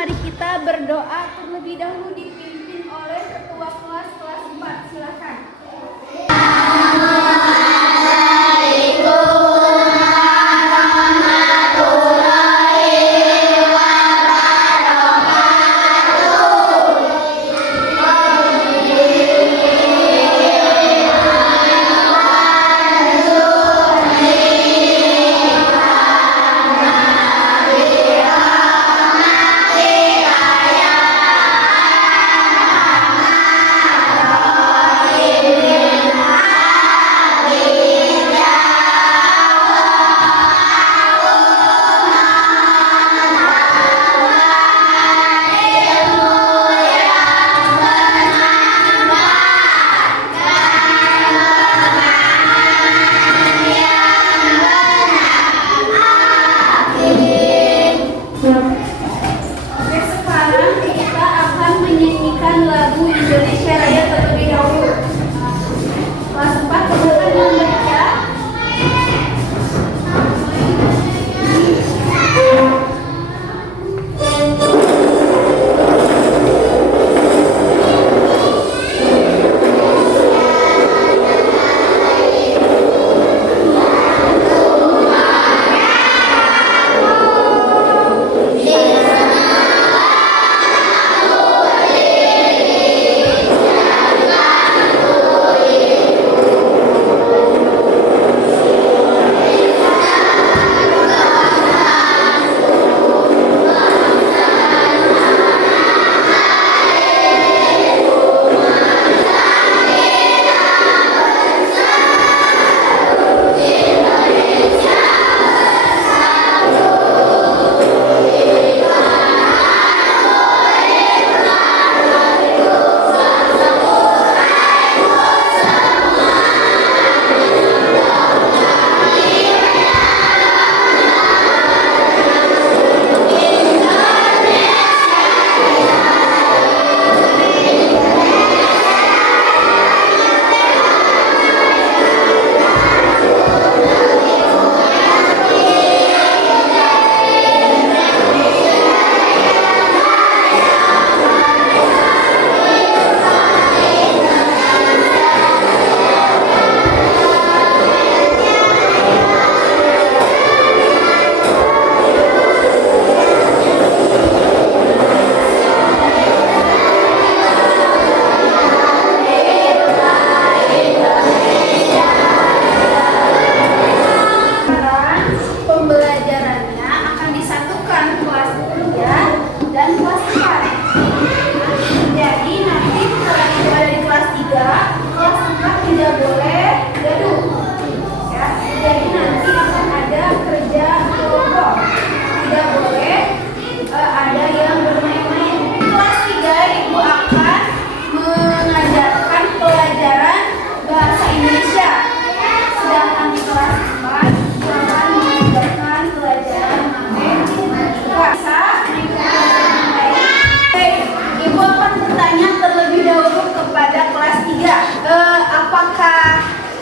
mari kita berdoa terlebih dahulu dipimpin oleh ketua kelas 4. Silakan.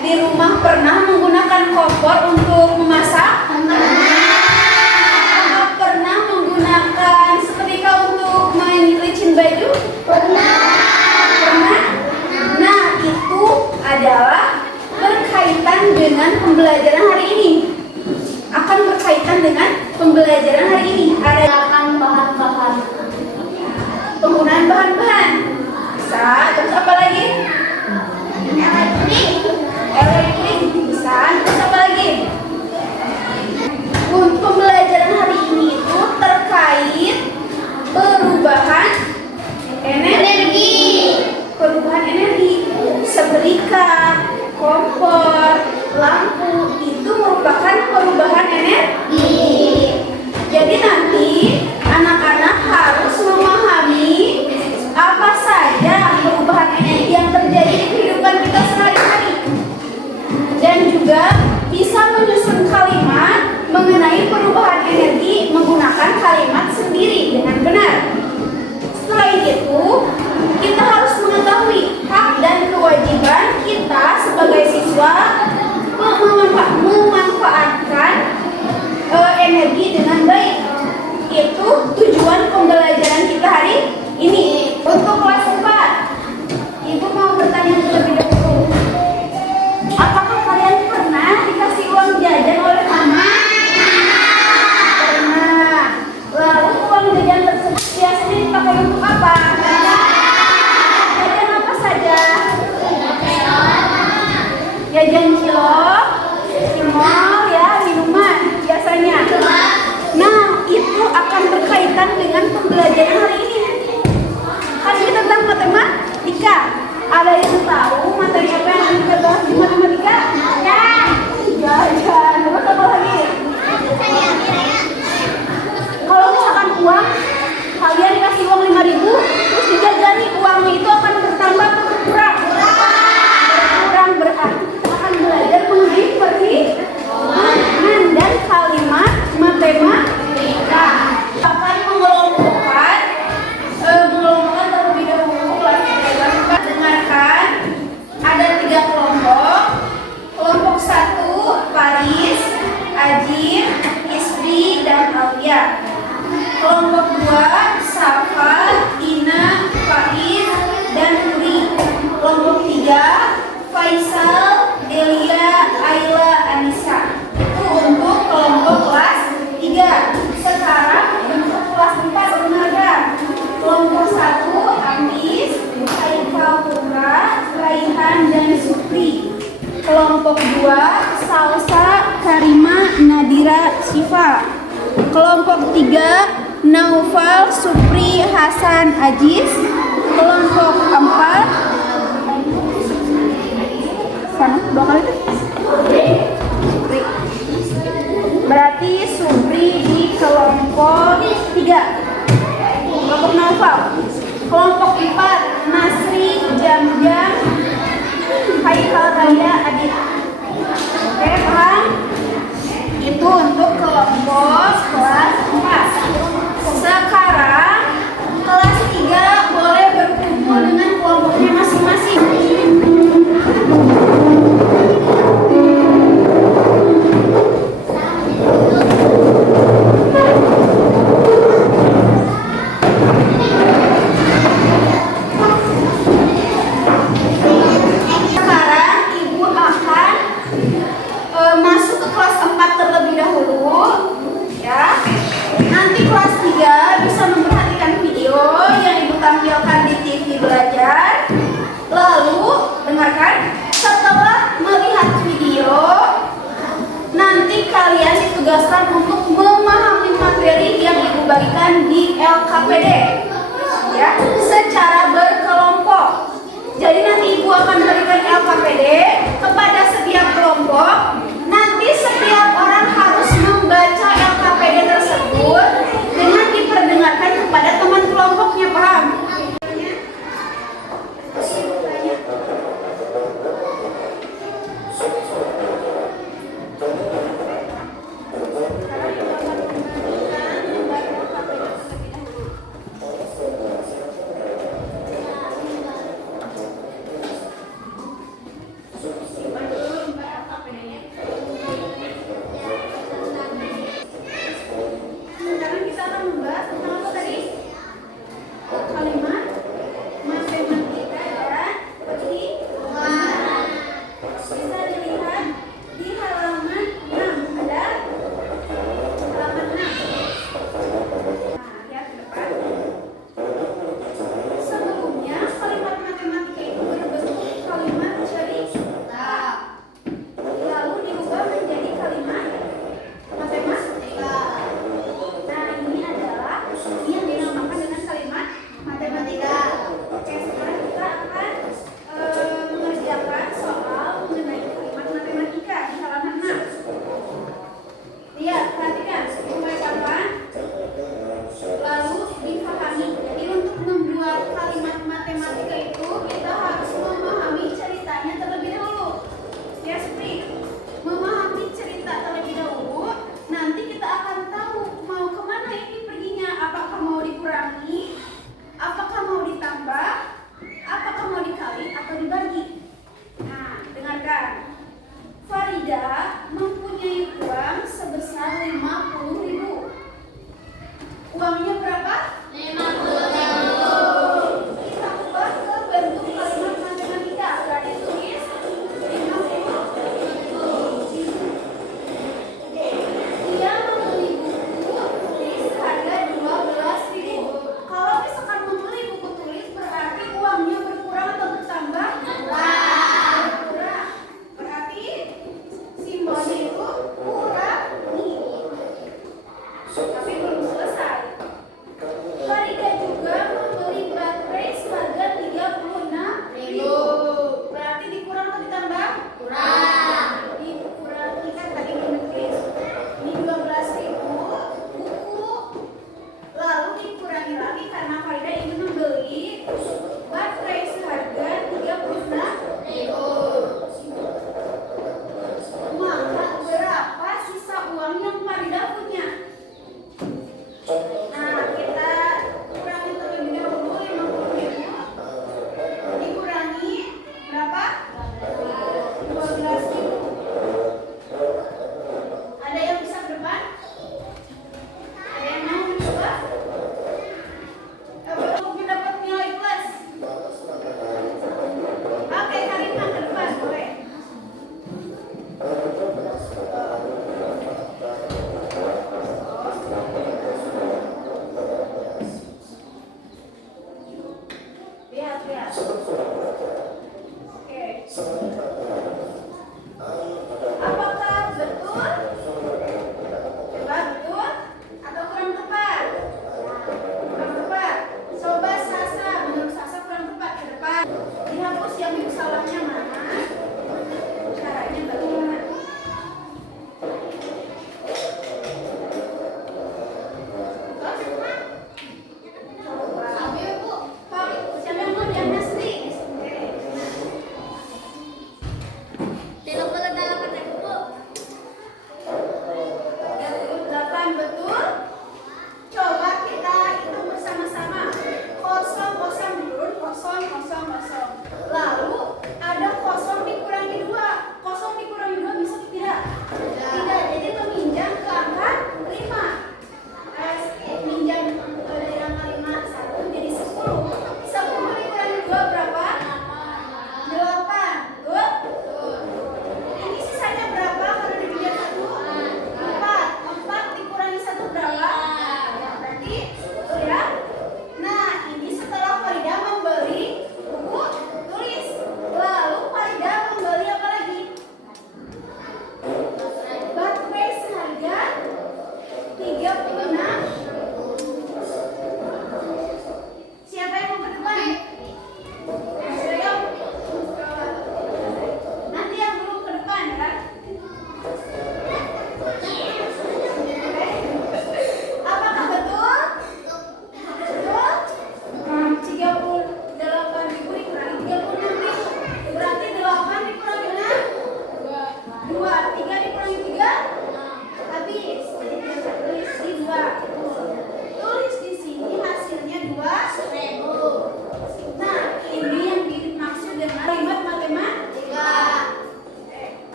Di rumah pernah menggunakan kompor untuk memasak? Pernah. Pernah menggunakan setrika untuk menyucikan baju? Pernah. Pernah? Nah, itu adalah berkaitan dengan pembelajaran hari ini. Akan berkaitan dengan pembelajaran hari ini. Ada bahan-bahan. Penggunaan bahan-bahan. Bisa, terus apa lagi? Elektrik bisa, terus apa lagi? Untuk pembelajaran hari ini itu terkait perubahan energi. Perubahan energi setrika, kompor, lampu itu merupakan perubahan energi. Jadi nanti anak-anak harus memahami apa saja perubahan energi yang terjadi di kehidupan kita sehari-hari. Dan juga bisa menyusun kalimat mengenai perubahan energi menggunakan kalimat sendiri dengan benar. Selain itu, kita harus mengetahui hak dan kewajiban kita sebagai siswa memanfaatkan Kelompok 2 Salsa Karima Nadira Siva. Kelompok 3 Naufal Supri Hasan Aziz. Kelompok 4 sana 2 kali tuh. Supri. Berarti Supri di kelompok 3. Kelompok Naufal. Kelompok 4 Nasri Jam-Jam Haikal Raya Adit. Oke, paham? Itu untuk kelompok kelas 4. Sekarang kelas 3 boleh berkumpul dengan kelompoknya masing-masing. Setelah melihat video, nanti kalian ditugaskan untuk memahami materi yang ibu bagikan di LKPD, ya, secara berkelompok. Jadi nanti ibu akan berikan LKPD kepada setiap kelompok. Nanti setiap orang harus membaca LKPD tersebut dengan diperdengarkan kepada teman kelompoknya, paham? Uangnya berapa? 50.000. Kita ubah ke bentuk kalimat matematika. Berarti tulis 50.000. Dia membeli buku tulis seharga 12.000. Kalau misalkan membeli buku tulis berarti uangnya berkurang atau bertambah? Berkurang. Berarti simbolnya itu kurangi. Tapi belum selesai. Farida juga membeli baterai seharga 36.000. Berarti dikurang atau ditambah? Kurang. Dikurangi, kan tadi menulis ini 12.000 buku. Lalu dikurangi lagi karena Farida ingin membeli baterai seharga 36.000. Maka berapa sisa uang yang Farida punya? Nah, kita kurangi terlebih dahulu 50.000 dikurangi berapa? 12.000. Ada yang bisa ke depan? Ada yang mau mencoba? Untuk mendapat nilai plus?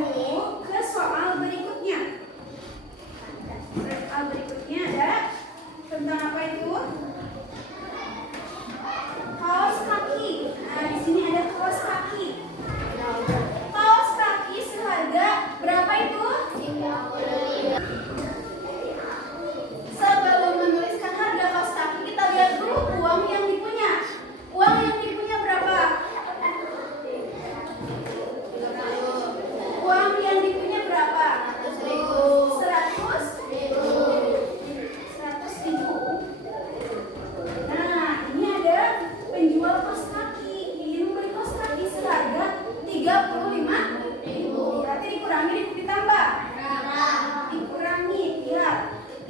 yuk ke soal berikutnya. Soal berikutnya ada tentang apa itu? Kaos kaki. Nah, di sini ada kaos kaki. Kaos kaki seharga berapa itu? 55. Sebelum menuliskan harga kaos kaki, kita lihat dulu uang yang dipunya. Uang yang dipunya berapa? Uang yang dipunya berapa? 100.000. Nah, ini ada penjual kaos kaki. Ingin membeli kaos kaki seharga 35.000. Berarti dikurangi ditambah? Dikurangi. Lihat.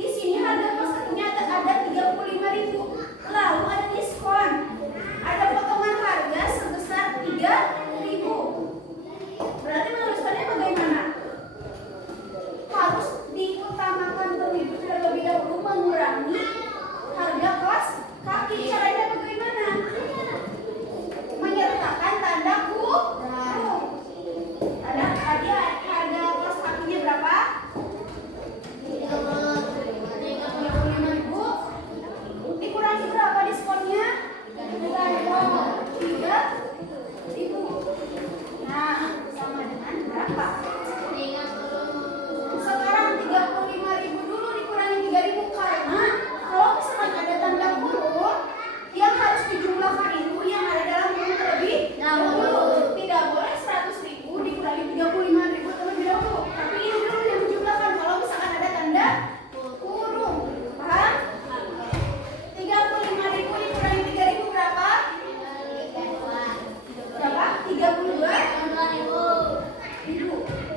Di sini harga kaos kakinya ada 35.000. Lalu ada diskon. Ada potongan harga sebesar 3.000. Berarti menuliskannya bagaimana? Harus diutamakan terlebih dahulu mengurangi harga kaos kaki. Caranya bagaimana? Menyertakan tanda kurung. Ada harga kaos kakinya berapa? 35.000. Dikurangi berapa diskonnya? 3.000. Nah, sama dengan berapa? Sekarang 35.000 dulu dikurangi 3.000, karena kalau misalkan ada tanda kurung, yang harus dijumlahkan itu yang ada dalam kurung terlebih dahulu. Tidak boleh 100.000 dikurangi 35.000 terlebih dahulu. Tapi ini dulu yang dijumlahkan kalau misalkan ada tanda kurung. Paham? 35.000 dikurangi 3.000 berapa? Berapa? 32.000.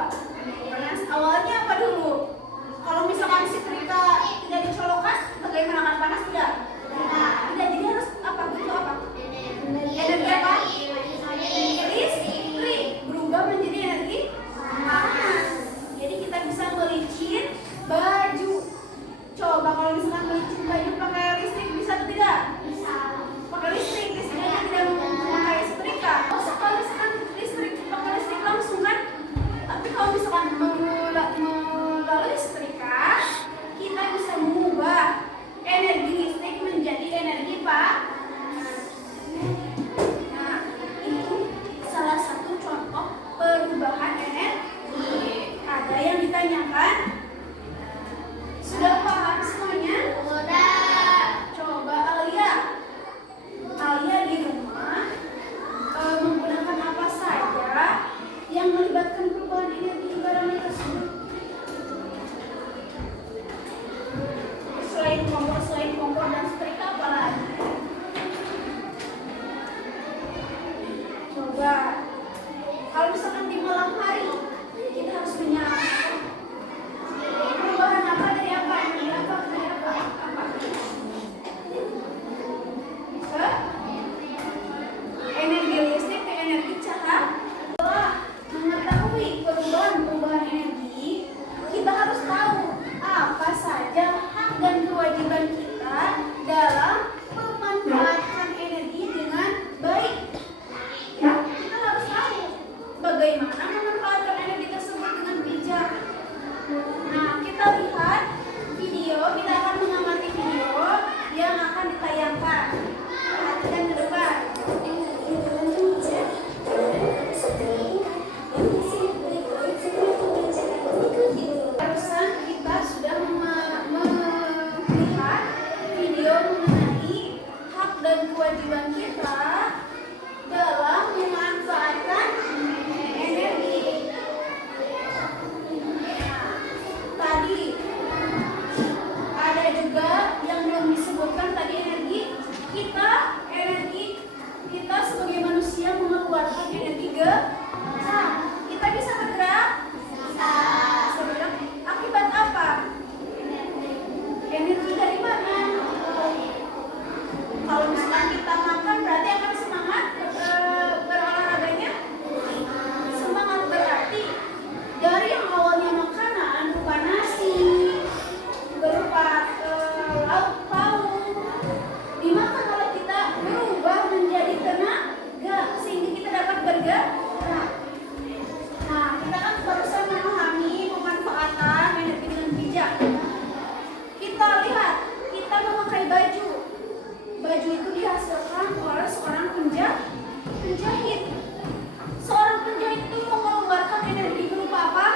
Pak? Panas. Awalnya apa dulu? Kalau misalkan setrika tidak dicolokkan, bagaimana akan panas tidak? Tidak. Jadi harus apa? Butuh apa? Energi apa? Listrik berubah menjadi energi panas. Jadi kita bisa melicin baju. Coba kalau misalkan melicin baju pakai listrik bisa atau tidak? Bisa. Pakai listrik, listriknya tidak memakai setrika. Kalau misalkan listrik pakai listrik langsung kan? Tapi kalau misalkan melalui setrika, kita bisa mengubah energi listrik menjadi energi panas. Nah, itu salah satu contoh perubahan energi. Ada yang ditanyakan? Sudah paham semuanya? Sudah. Coba Alia di rumah menggunakan apa saja yang melibatkan perubahan energi barang tersebut? Selain kompor dan setrika apa lagi? Coba kalau misalkan di malam hari kita harus menyala. Perubahan apa dari apa? Apa? Bisa? Energi listrik ke energi cahaya. Setelah mengetahui perubahan energi, kita harus tahu apa saja hak dan kewajiban kita dalam memanfaatkan energi dengan baik. Ya, kita harus tahu bagaimana memanfaatkan energi tersebut dengan bijak. Nah, kita lihat video, kita akan mengamati video yang akan ditayangkan. Perhatikan ke depan. Barusan kita sudah melihat video mengenai hak dan kewajiban kita dalam memanfaatkan energi. Tadi ada juga yang belum disebutkan tadi energi kita sebagai manusia mengeluarkan energi gerak. Kita bisa bergerak? Bisa. Bergerak akibat apa? Energi dari mana? Kalau misalkan kita makan berarti akan semangat berolahraganya? Semangat berarti dari yang awalnya makanan berupa nasi, berupa lauk pauk, dimakan oleh kita berubah menjadi tenaga sehingga kita dapat bergerak. Nah, kita kan barusan memahami pemanfaatan energi dengan bijak. Kita lihat, kita memakai baju. Baju itu dihasilkan oleh seorang penjahit. Seorang penjahit itu mengeluarkan energi berupa apa?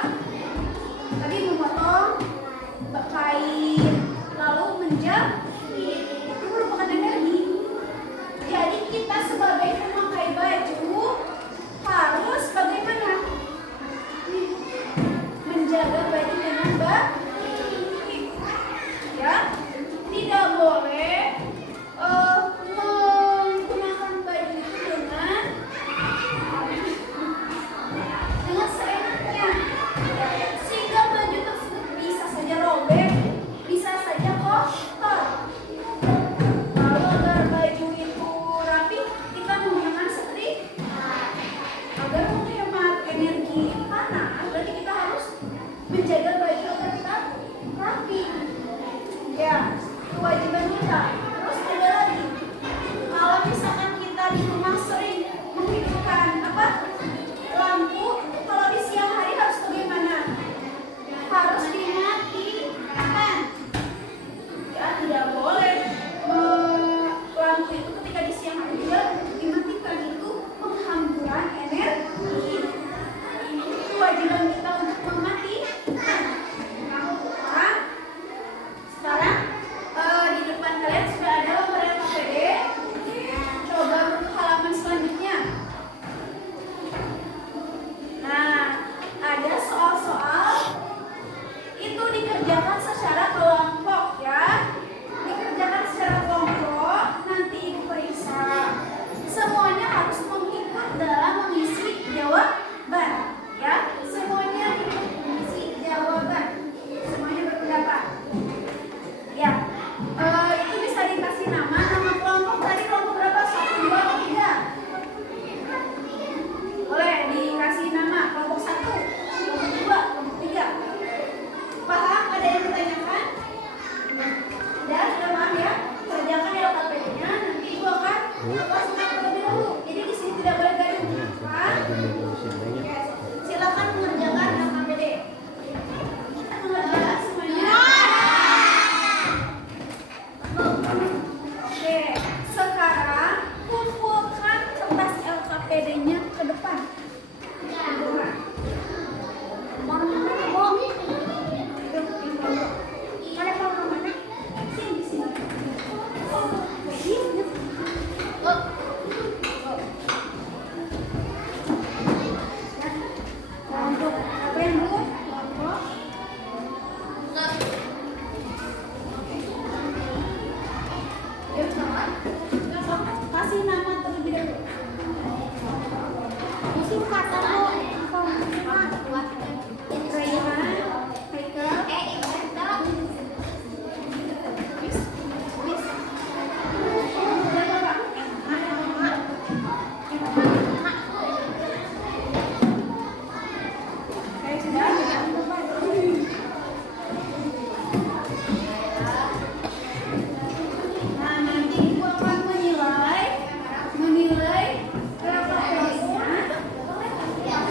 Tadi memotong kain, lalu menjahit. Itu merupakan energi. Jadi kita sebagai pemakai baju harus bagaimana? Menjaga baju dengan baik. Ya, tidak boleh menggunakan baju itu dengan Kasih nama terlebih dahulu. Musim kata lo Rayhan, Haikal, nah nanti ibu akan menilai berapa poinnya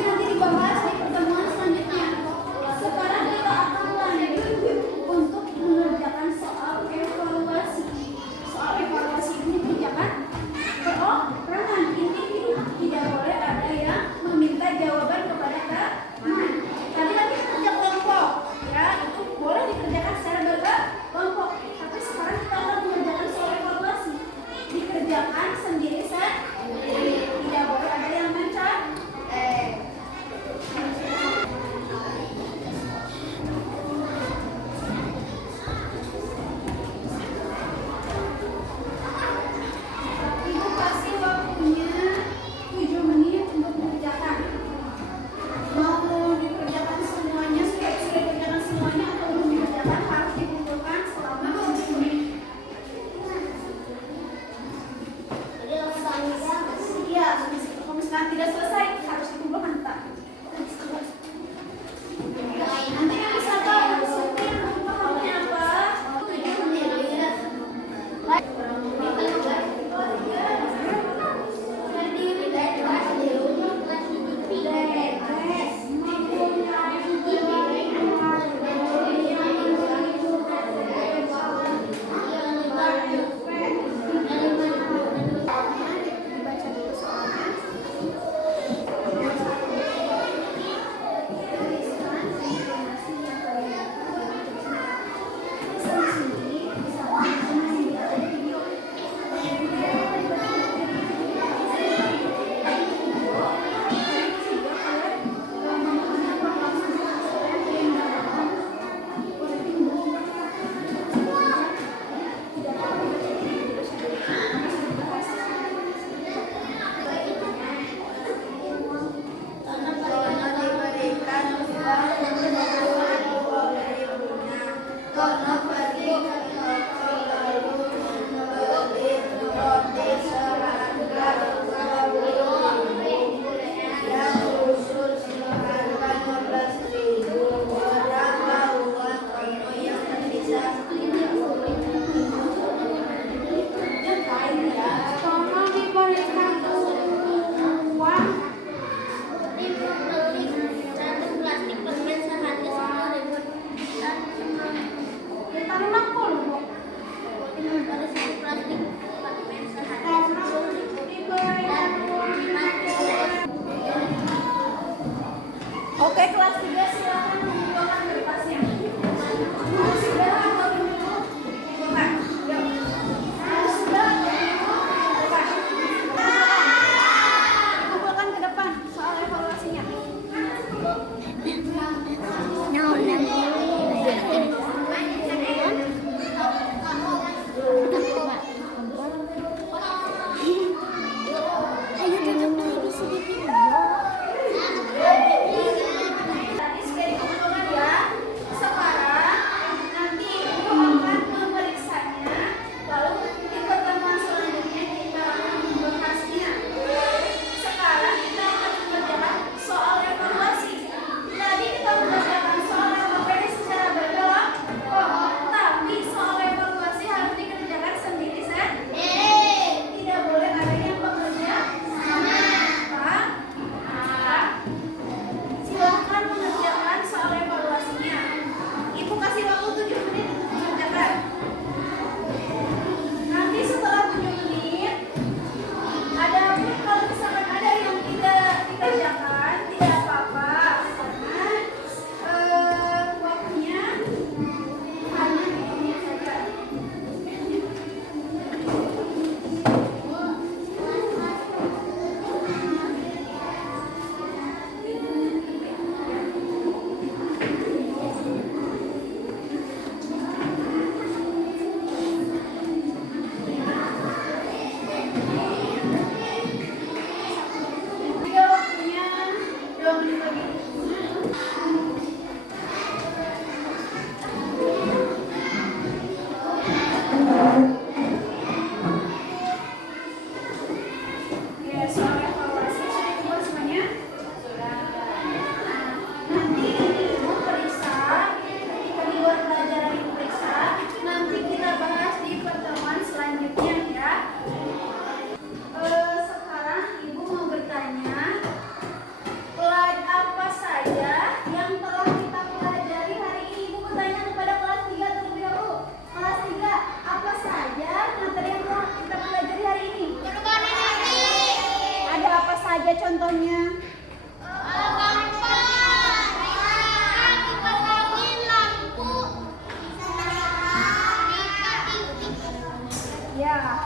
Ya.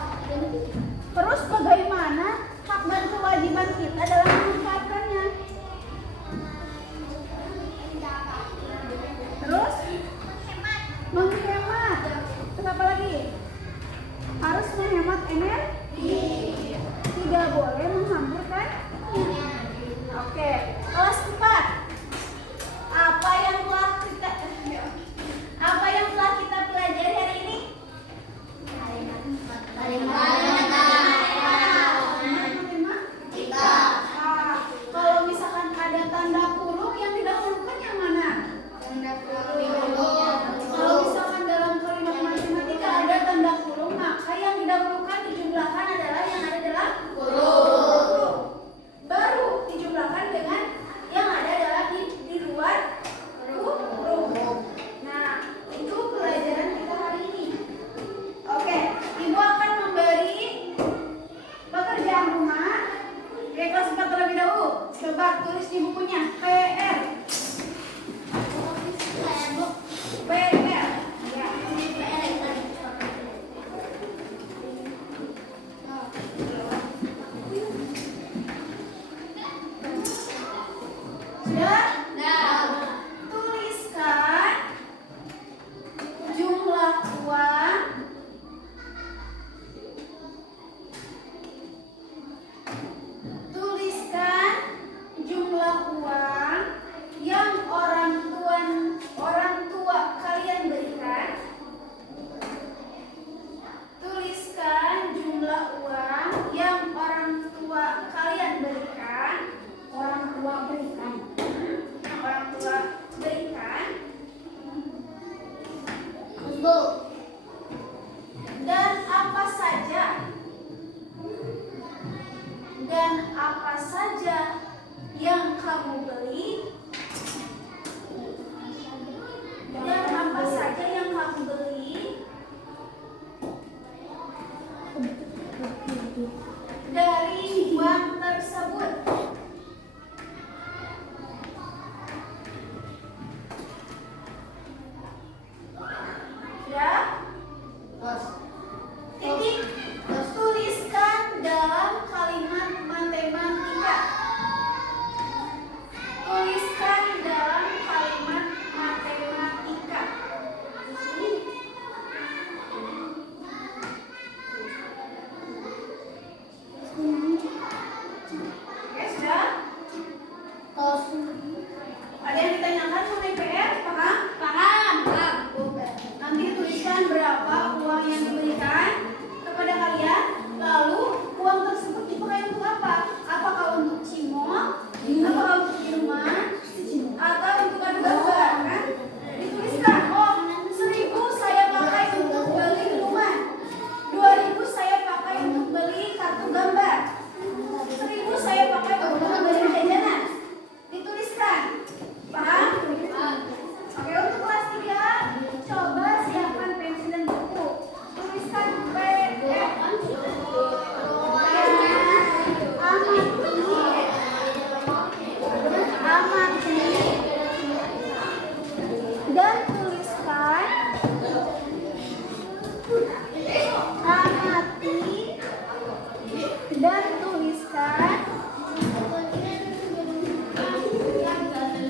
Terus bagaimana hak dan kewajiban kita dalam memanfaatkannya? Terus menghemat. Terus apa lagi? Harus menghemat energi. Tidak boleh menghamburkan. Oke, kelas 4. Apa yang telah kita pelajari hari ini? Kalau misalkan ada tanda kurung yang didahulukan yang mana? Kalau misalkan dalam kalimat matematika ada tanda kurung, maka yang didahulukan dijumlahkan adalah yang ada dalam kurung. Baru dijumlahkan dengan yang ada dalam di luar kurung. Nah, itu pelajaran kita hari ini. Oke, Ibu akan memberi pekerjaan rumah. Oke, kelas 4 terlebih dahulu. Coba tulis di bukunya PR. PR. Ya. Sudah? Tuliskan jumlah uang yang orang tua kalian berikan. Tuliskan jumlah uang yang orang tua kalian berikan. Orang tua berikan. Orang tua berikan. Dan apa saja? Dan apa saja yang kamu beli? Dan apa saja yang kamu beli dari uang tersebut? Sudah? Titik. Tuliskan dalam kalimat matematika. Tuliskan dalam kalimat matematika. Oke, sudah? Ada yang ditanyakan mengenai PR? Paham? Paham. Nanti tuliskan berapa uang yang diberikan kepada kalian. Lalu uang tersebut dipakai untuk apa? Apakah untuk cimol? Apakah untuk minuman? Atau untuk adu gambar? Kan? Dituliskan, 1.000 saya pakai untuk beli minuman, 2.000 saya pakai untuk beli kartu gambar, 1.000 saya pakai untuk beli jajanan. Dituliskan. Paham? Oke, untuk kelas 3 coba siapkan pensil dan buku. Tuliskan PR. Amati dan tuliskan. Amati dan tuliskan.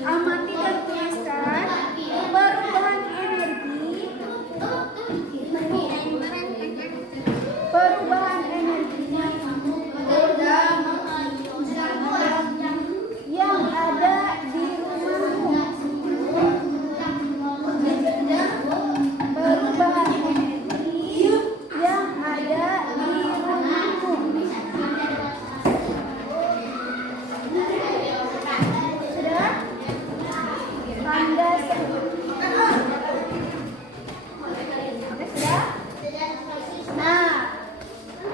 Amati dan tuliskan perubahan energi. Perubahan energinya yang ada di rumahmu. Perubahan energi yang ada di rumahmu. Sudah? Tanda sudah? Nah,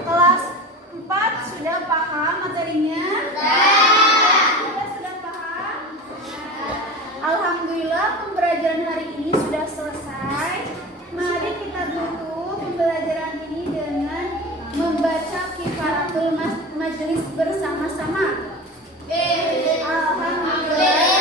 kelas 4 sudah paham materinya? Sudah paham? Alhamdulillah pembelajaran hari ini sudah selesai. Mari kita tutup pembelajaran ini dengan membaca kifaratul majelis bersama-sama. Alhamdulillah.